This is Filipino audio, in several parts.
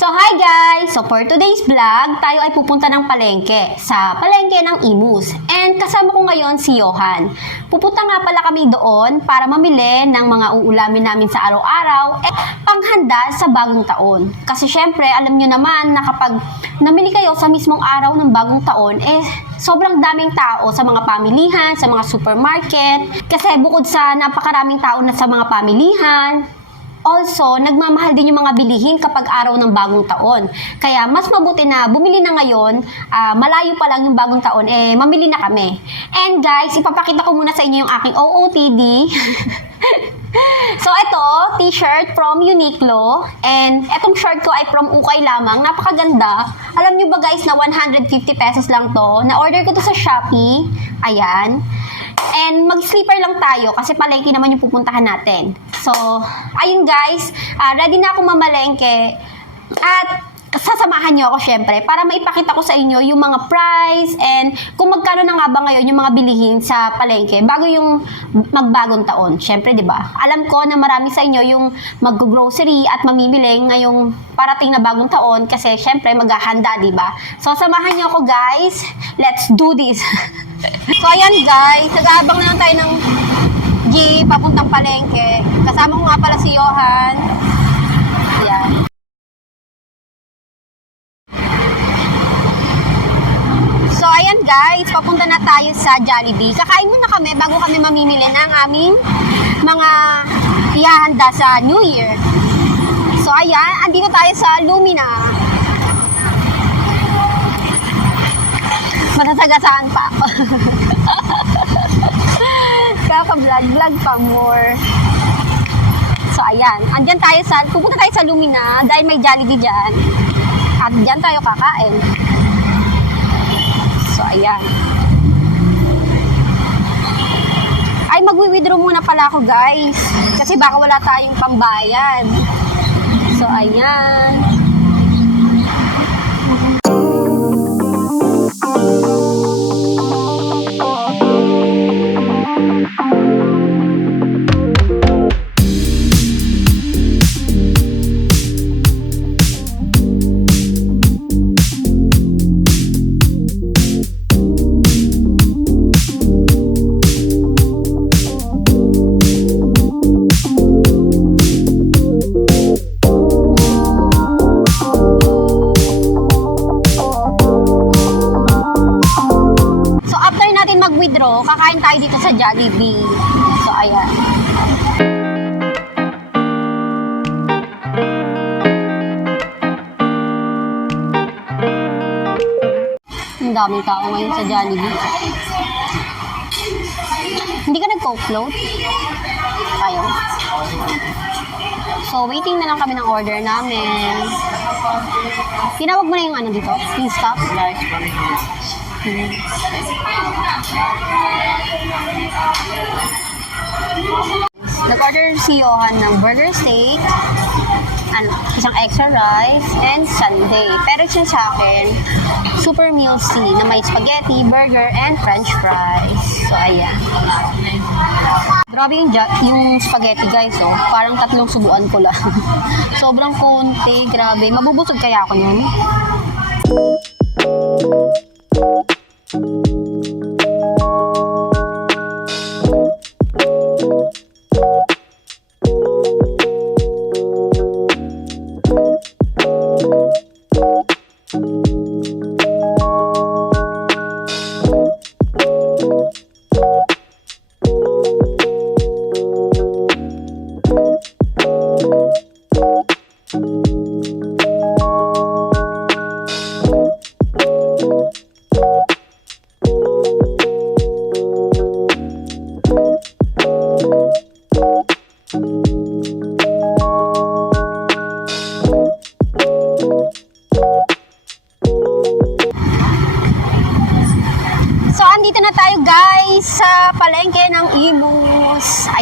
So hi guys! So for today's vlog, tayo ay pupunta ng palengke sa palengke ng Imus. And kasama ko ngayon si Johan. Pupunta nga pala kami doon para mamili ng mga uulamin namin sa araw-araw at panghanda sa bagong taon. Kasi syempre, alam nyo naman na kapag namili kayo sa mismong araw ng bagong taon, eh sobrang daming tao sa mga pamilihan, sa mga supermarket. Kasi bukod sa napakaraming tao na sa mga pamilihan, Also, nagmamahal din yung mga bilihin kapag araw ng bagong taon. Kaya mas mabuti na bumili na ngayon, ah, malayo pa lang yung bagong taon, eh mamili na kami. And guys, ipapakita ko muna sa inyo yung aking OOTD. so ito, t-shirt from Uniqlo. And etong shirt ko ay from Ukay lamang. Napakaganda. Alam nyo ba guys na 150 pesos lang to? Na-order ko to sa Shopee. Ayan. And mag-sleeper lang tayo kasi palengke naman yung pupuntahan natin. So, ayun guys, ah, ready na akong mamalengke. At sasamahan nyo ako syempre para maipakita ko sa inyo yung mga price and kung magkano na nga ba ngayon yung mga bilihin sa palengke bago yung magbagong taon. Syempre, di ba? Alam ko na marami sa inyo yung mag-grocery at mamimili ngayong parating na bagong taon kasi syempre maghahanda, di ba? So, samahan nyo ako guys. Let's do this. so, ayan guys, nag-aabang na lang tayo ng jeep papuntang palengke. Kasama ko nga pala si Johan. Ayan. So, ayan guys, papunta na tayo sa Jollibee. Kakain muna kami bago kami mamimili ng aming mga ihahanda sa New Year. So, ayan, andito tayo sa Lumina. Matasagasaan pa ako. Kaka-vlog-vlog pa more. So, ayan. Andyan tayo sa, pupunta tayo sa Lumina dahil may Jollibee dyan. At dyan tayo kakain. So, ayan. Ay, magwi-withdraw muna pala ako, guys. Kasi baka wala tayong pambayad. So, ayan. Kakain tayo dito sa Jollibee. So, ayan. Ang daming tao ngayon sa Jollibee. Hindi ka nag-co-float? Tayo. So, waiting na lang kami ng order namin. Tinawag mo na yung ano dito? Yung stop? Hmm. Nag-order si Johan ng burger steak, ano, isang extra rice, and sundae. Pero siya sa akin, super meal C na may spaghetti, burger, and french fries. So, ayan. Grabe yung, yung spaghetti guys, oh. Parang tatlong subuan ko lang. Sobrang konti, grabe. Mabubusog kaya ako yun. So,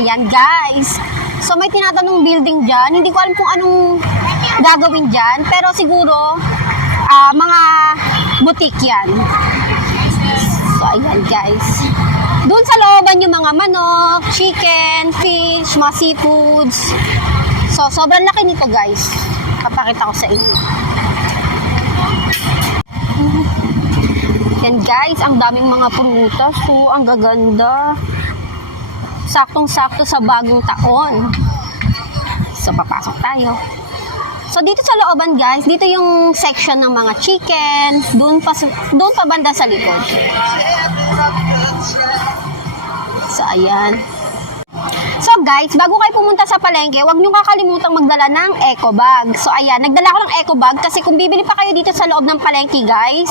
Ayan guys. So, may tinatanong building dyan. Hindi ko alam kung anong gagawin dyan. Pero siguro, ah, mga boutique yan. So, ayan guys. Doon sa looban yung mga manok, chicken, fish, mga seafoods. So, sobrang laki nito guys. Papakita ko sa inyo. Yan guys, ang daming mga prutas. So, ang gaganda. Saktong-sakto sa bagong taon. So, papasok tayo. So, dito sa looban guys, dito yung section ng mga chicken. Doon pa, doon pa banda sa likod. So, ayan. So guys, bago kayo pumunta sa palengke, huwag niyo kakalimutang magdala ng eco bag. So ayan, nagdala ko ng eco bag kasi kung bibili pa kayo dito sa loob ng palengke guys,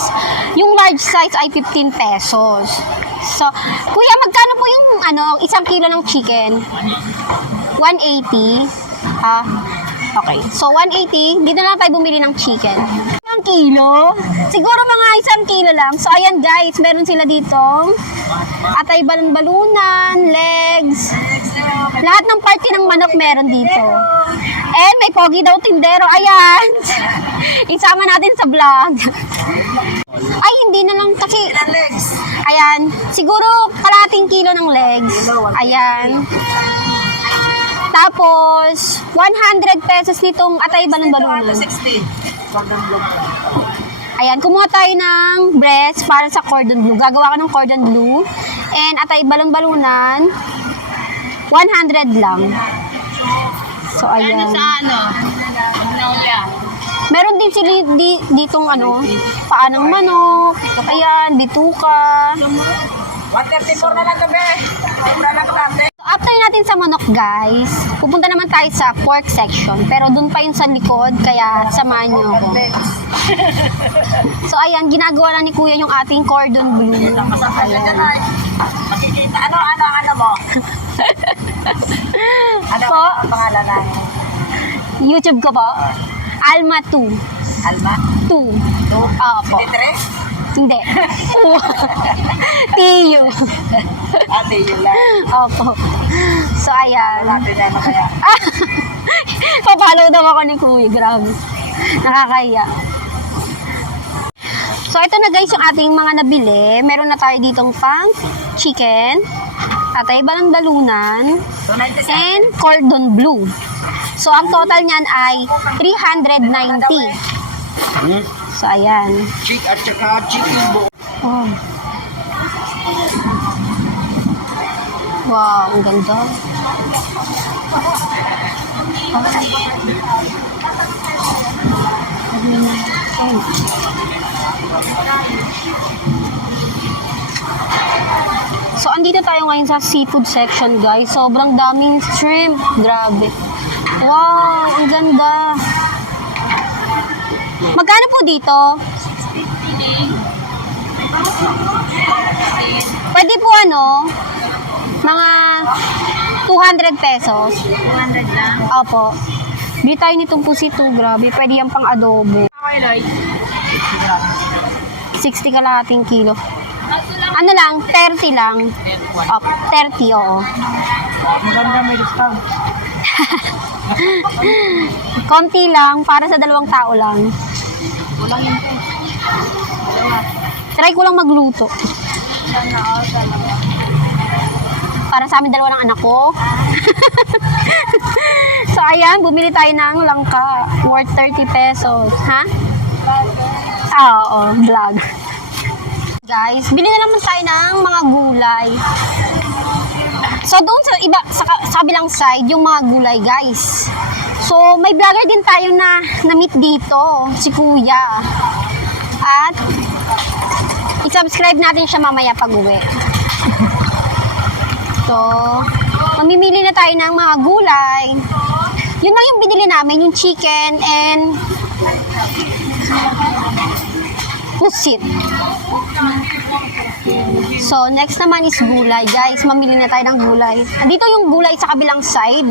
yung large size ay 15 pesos. So, kuya, magkano po yung ano, isang kilo ng chicken? 180. Ah, okay. So 180, dito na lang tayo bumili ng chicken. Isang kilo? Siguro mga isang kilo lang. So ayan guys, meron sila dito. Atay balon-balunan, legs, lahat ng party ng manok meron dito. And may pogi daw tindero. Ayan. Isama natin sa vlog. Ay, hindi na lang kasi... Ayan. Siguro kalating kilo ng legs. Ayan. Tapos, 100 pesos nitong atay balon-balunan. 60. Cordon bleu. Ayan, kumuha tayo ng breast para sa cordon bleu. Gagawa ka ng cordon bleu. And atay balon-balunan, 100 lang. So, ayan. ano? Magnolia. Meron din sila di, ditong ano, paa ng manok, ayan, bituka. 134 na lang. So, after natin sa manok, guys, pupunta naman tayo sa pork section. Pero dun pa yun sa likod, kaya samahan niyo ako. So, ayan, ginagawa na ni Kuya yung ating cordon bleu. Masakay ka dyan ay. Makikita. Ano, ano, ano mo? Ano, Po? ang pangalan na? YouTube ko po. Alma 2. Alma? 2. Opo. Litre? Hindi. Tiyo. Ate, yun lang. Opo. So, ayan. Yan na kaya. Papalo daw ako ni Kuya. Grabe. Nakakaya. So, ito na guys yung ating mga nabili. Meron na tayo ditong pang chicken, atay balang dalunan, 297. And cordon bleu. So, ang total niyan ay 390. So, ayan. Chick at saka chicken bo. Oh. Wow, ang ganda. So, andito tayo ngayon sa seafood section, guys. Sobrang daming shrimp. Grabe. Wow, ang ganda. Magkano po dito? Pwede po ano, mga 200 pesos. 200 lang. Opo. Bili tayo nitong pusito, grabe. Pwede yan pang adobo. Okay, Lloyd. 60 kalahating kilo. Ano lang, 30 lang. Opo, 30, oo. Maganda may discount. Konti lang, para sa dalawang tao lang. Walang yun po. Try ko lang magluto. Para sa amin dalawa ng anak ko. so, ayan, bumili tayo ng langka. Worth 30 pesos. Ha? Ah, oo, vlog. Guys, bili na naman tayo ng mga gulay. So, doon sa iba, sa, sa kabilang side, yung mga gulay, guys. So, may vlogger din tayo na na-meet dito, si Kuya. At, i-subscribe natin siya mamaya pag uwi. So, mamimili na tayo ng mga gulay. Yun lang yung binili namin, yung chicken and pusit. So, next naman is gulay. Guys, mamili na tayo ng gulay. Dito yung gulay sa kabilang side.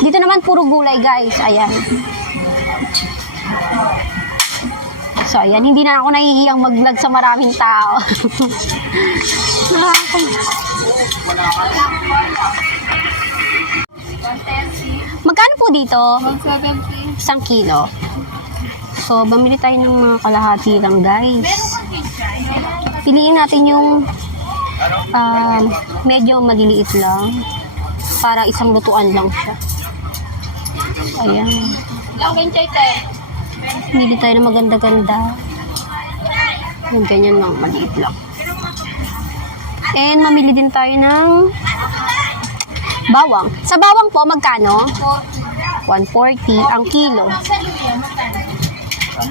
Dito naman puro gulay, guys. Ayan. So, ayan. Hindi na ako nahihiyang mag-vlog sa maraming tao. Magkano po dito? Isang kilo. So, bumili tayo ng mga kalahati lang, guys. Piliin natin yung um, medyo maliliit lang para isang lutuan lang siya. Ayan. Bili tayo ng maganda-ganda. Yung ganyan lang, maliit lang. And mamili din tayo ng bawang. Sa bawang po, magkano? 140 ang kilo.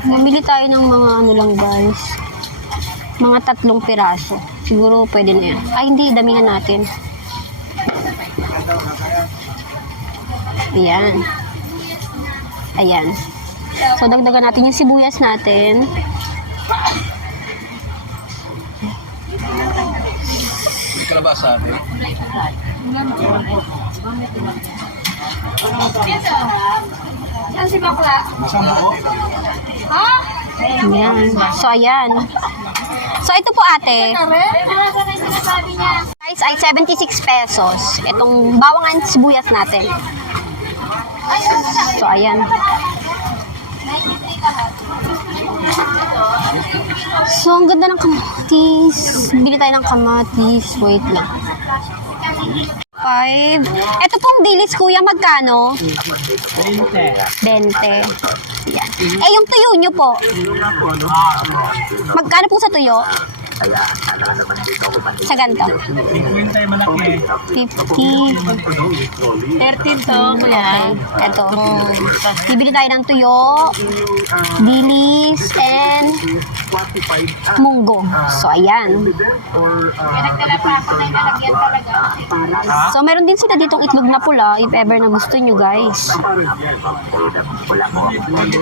Mamili tayo ng mga ano lang guys. Mga tatlong piraso. Siguro pwede na yan. Ay hindi, damihan natin. Ayan. Ayan. So, dagdagan natin yung sibuyas natin. Kalabasa ate. Isang buo. Ayan. So, ayan. So, ito po ate. Price ay 76 pesos. Itong bawangan sibuyas natin. So, ayan. So, ang ganda ng kamatis. Bili tayo ng kamatis. Wait lang. Five. Ito pong dilis, kuya, magkano? 20. 20. Yan. Eh, yung tuyo nyo po. Magkano po sa tuyo? Sa ganito. 50 yung malaki. 50. 13 to, kuya. Ito. Bibili tayo ng tuyo, dilis, and munggo. So, ayan. So, meron din sila ditong itlog na pula if ever na gusto nyo, guys.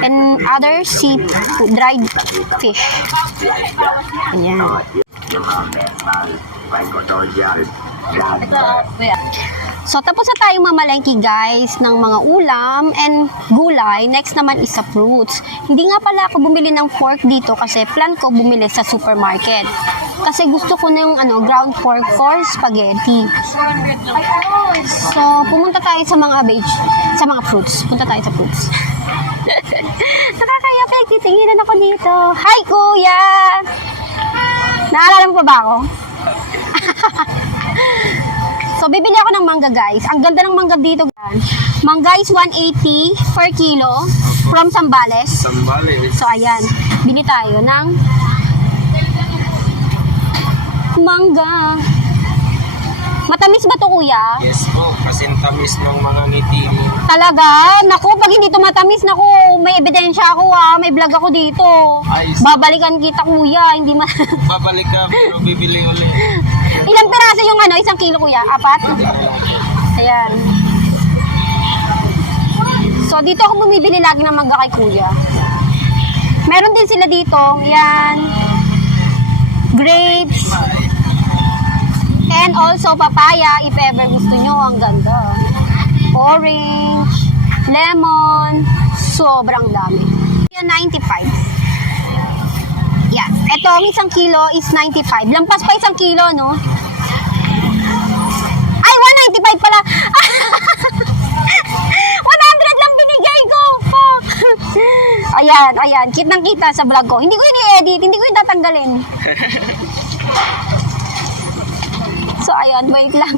And other seafood, dried fish. Ayan. So, tapos na tayong mamalengke guys ng mga ulam and gulay. Next naman is sa fruits. Hindi nga pala ako bumili ng pork dito kasi plan ko bumili sa supermarket. Kasi gusto ko na yung ano, ground pork for spaghetti. So, pumunta tayo sa mga veg, sa mga fruits. Punta tayo sa fruits. Nakakaya pinagtitinginan ako dito. Hi, kuya! Naalala mo pa ba ako? So, bibili ako ng mangga, guys. Ang ganda ng mangga dito, guys. Mangga is 180 per kilo from Sambales. Sambales. So, ayan. Bili tayo ng mangga. Matamis ba to, kuya? Yes po, kasi tamis ng mga ngiti mo. Talaga? Naku, pag hindi to matamis, naku, may ebidensya ako ah. May vlog ako dito. Ayos. Babalikan kita, kuya. Hindi ma... Babalik ka, pero bibili ulit. Ilang piraso yung ano? Isang kilo, kuya? Apat? Ayan. So, dito ako bumibili lagi ng mangga kay kuya. Meron din sila dito. Yan. Grapes. And also papaya if ever gusto nyo. Ang ganda. Orange. Lemon. Sobrang dami. Yan, 95. Yan. Ito, ang isang kilo is 95. Lampas pa isang kilo, no? Ay, 195 pala. 100 lang binigay ko. Fuck. ayan, ayan. Kitang kita sa vlog ko. Hindi ko yun i-edit. Hindi ko yun tatanggalin. so, ayan. Wait lang.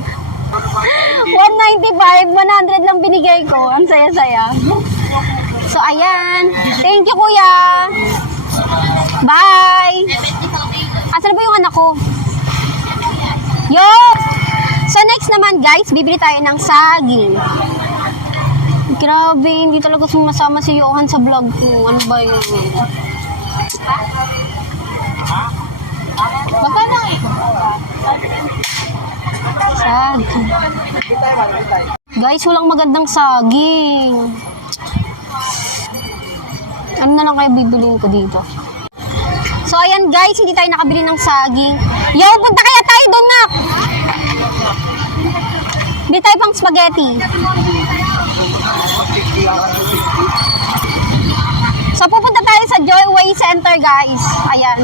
195. 100 lang binigay ko. Ang saya-saya. So, ayan. Thank you, kuya. Bye! Asan ba yung anak ko? Yo! So next naman guys, bibili tayo ng saging. Grabe, hindi talaga sumasama si Johan sa vlog ko. Ano ba yun? Magkano eh? Saging. Guys, walang magandang saging. Ano na lang kayo bibiliin ko dito? So, ayan guys, hindi tayo nakabili ng saging. Yo, punta kaya tayo doon nga! Bili tayo pang spaghetti. So, pupunta tayo sa Joyway Center, guys. Ayan.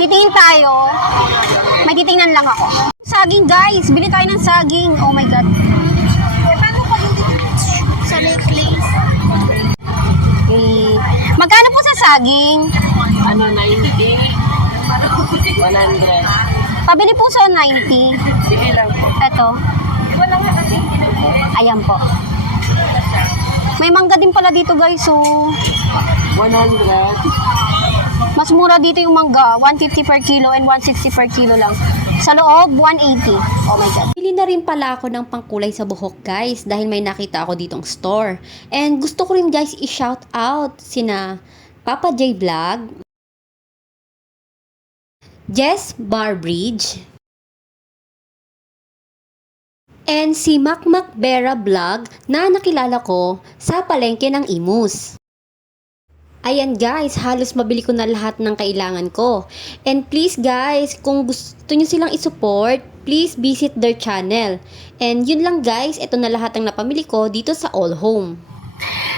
Titingin tayo. May titingnan lang ako. Saging, guys. Bili tayo ng saging. Oh my God. Sa necklace. Okay. Magkano po sa saging? Ano, 90? 100. Pabili po sa 90. Bili lang po. Ito. Ayan po. May mangga din pala dito guys, so 100. Mas mura dito yung mangga, 150 per kilo and 160 per kilo lang. Sa loob, 180. Oh my God. Bili na rin pala ako ng pangkulay sa buhok guys dahil may nakita ako ditong store. And gusto ko rin guys i-shout out sina Papa J Vlog, Jess Barbridge, and si Mac Mac Vera Vlog na nakilala ko sa palengke ng Imus. Ayan guys, halos mabili ko na lahat ng kailangan ko. And please guys, kung gusto nyo silang isupport, please visit their channel. And yun lang guys, ito na lahat ng napamili ko dito sa All Home.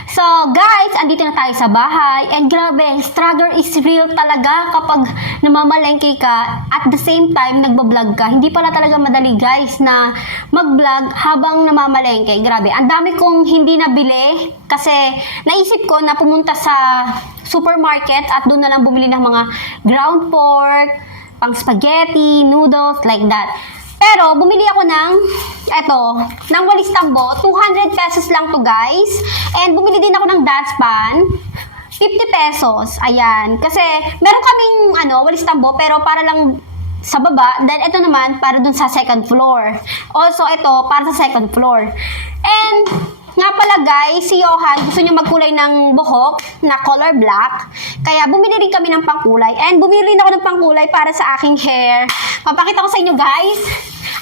So, guys, andito na tayo sa bahay. And grabe, struggle is real talaga kapag namamalengke ka at the same time nagbablog ka. Hindi pala talaga madali, guys, na mag-vlog habang namamalengke. Grabe, ang dami kong hindi nabili kasi naisip ko na pumunta sa supermarket at doon na lang bumili ng mga ground pork, pang spaghetti, noodles, like that. Pero, bumili ako ng, eto, ng walis tambo. 200 pesos lang to guys. And bumili din ako ng dustpan. 50 pesos. Ayan. Kasi, meron kaming, ano, walis tambo, pero para lang sa baba. Then, ito naman, para dun sa second floor. Also, ito, para sa second floor. And, nga pala guys, si Johan gusto niya magkulay ng buhok na color black. Kaya bumili rin kami ng pangkulay. And bumili rin ako ng pangkulay para sa aking hair. Papakita ko sa inyo guys.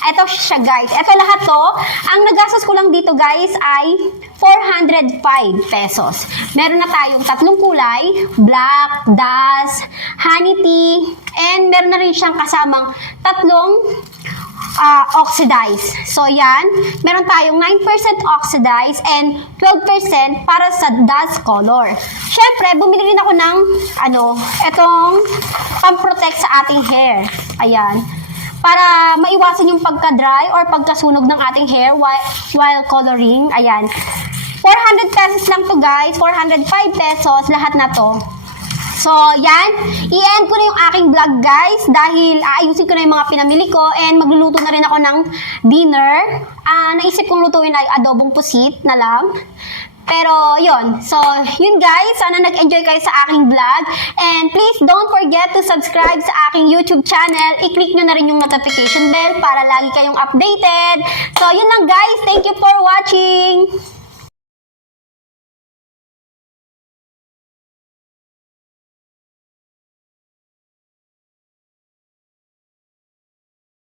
Ito siya guys. Ito lahat to. Ang nagastos ko lang dito guys ay 405 pesos. Meron na tayong tatlong kulay. Black, dust, honey tea, and meron na rin siyang kasamang tatlong ah, oxidized. So, yan. Meron tayong 9% oxidized and 12% para sa dust color. Siyempre, bumili rin ako ng, ano, etong pang-protect sa ating hair. Ayan. Para maiwasan yung pagka-dry or pagkasunog ng ating hair while, while coloring. Ayan. 400 pesos lang to guys. 405 pesos. Lahat na to. So, yan. I-end ko na yung aking vlog, guys, dahil aayusin ko na yung mga pinamili ko and magluluto na rin ako ng dinner. Ah, naisip kong lutuin ay adobong pusit na lang. Pero, yon So, yun guys. Sana nag-enjoy kayo sa aking vlog. And please don't forget to subscribe sa aking YouTube channel. I-click nyo na rin yung notification bell para lagi kayong updated. So, yun lang guys. Thank you for watching.